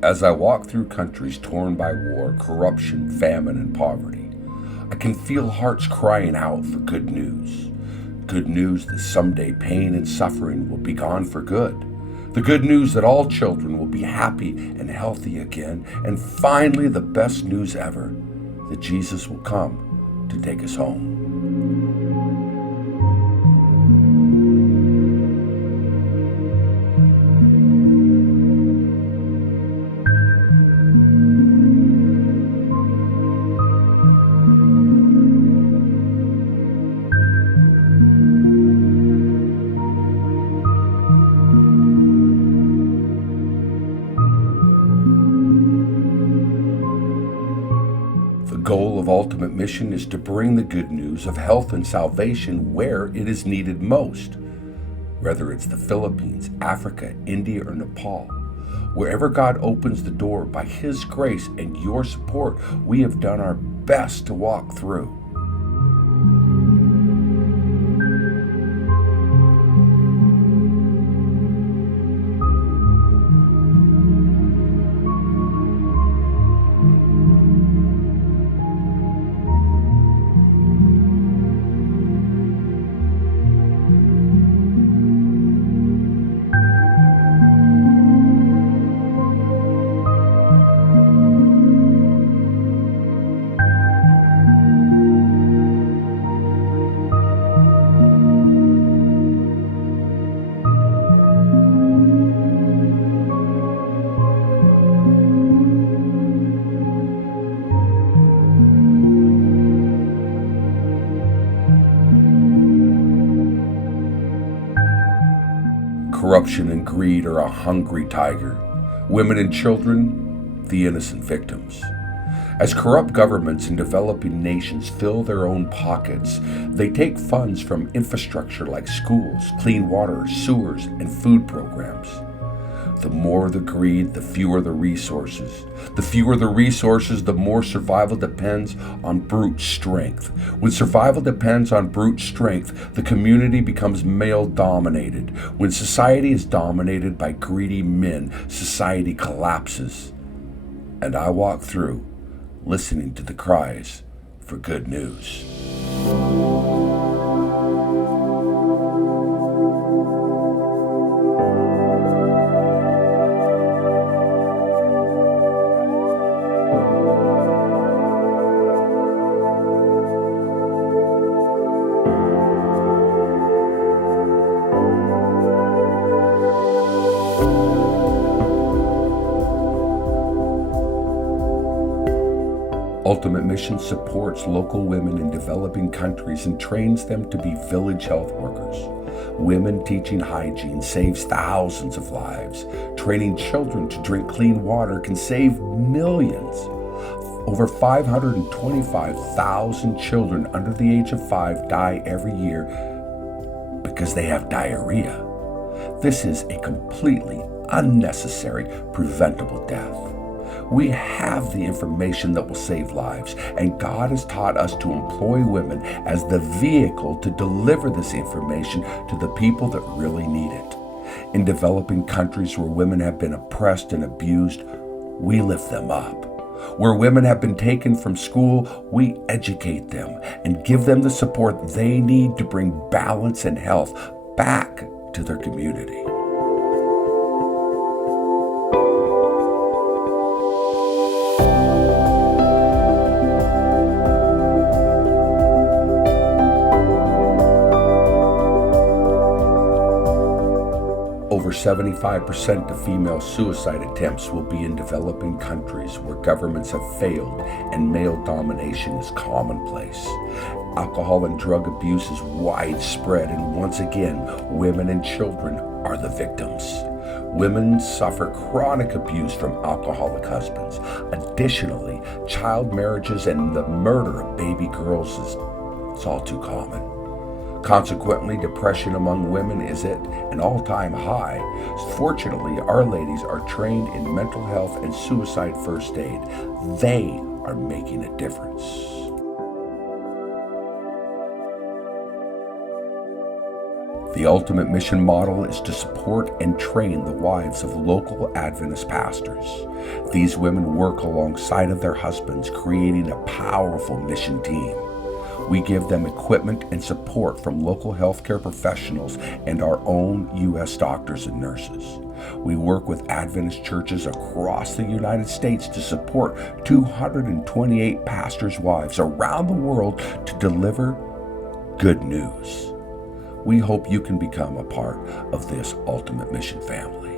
As I walk through countries torn by war, corruption, famine, and poverty, I can feel hearts crying out for good news. Good news that someday pain and suffering will be gone for good. The good news that all children will be happy and healthy again. And finally, the best news ever, that Jesus will come to take us home. The goal of Ultimate Mission is to bring the good news of health and salvation where it is needed most. Whether it's the Philippines, Africa, India, or Nepal, wherever God opens the door by His grace and your support, we have done our best to walk through. Corruption and greed are a hungry tiger. Women and children, the innocent victims. As corrupt governments in developing nations fill their own pockets, they take funds from infrastructure like schools, clean water, sewers, and food programs. The more the greed, the fewer the resources. The fewer the resources, the more survival depends on brute strength. When survival depends on brute strength, the community becomes male-dominated. When society is dominated by greedy men, society collapses. And I walk through, listening to the cries for good news. Ultimate Mission supports local women in developing countries and trains them to be village health workers. Women teaching hygiene saves thousands of lives. Training children to drink clean water can save millions. Over 525,000 children under the age of 5 die every year because they have diarrhea. This is a completely unnecessary, preventable death. We have the information that will save lives, and God has taught us to employ women as the vehicle to deliver this information to the people that really need it. In developing countries where women have been oppressed and abused, we lift them up. Where women have been taken from school, we educate them and give them the support they need to bring balance and health back to their community. Over 75% of female suicide attempts will be in developing countries where governments have failed and male domination is commonplace. Alcohol and drug abuse is widespread, and once again, women and children are the victims. Women suffer chronic abuse from alcoholic husbands. Additionally, child marriages and the murder of baby girls it's all too common. Consequently, depression among women is at an all-time high. Fortunately, our ladies are trained in mental health and suicide first aid. They are making a difference. The ultimate mission model is to support and train the wives of local Adventist pastors. These women work alongside of their husbands, creating a powerful mission team. We give them equipment and support from local healthcare professionals and our own U.S. doctors and nurses. We work with Adventist churches across the United States to support 228 pastors' wives around the world to deliver good news. We hope you can become a part of this ultimate mission family.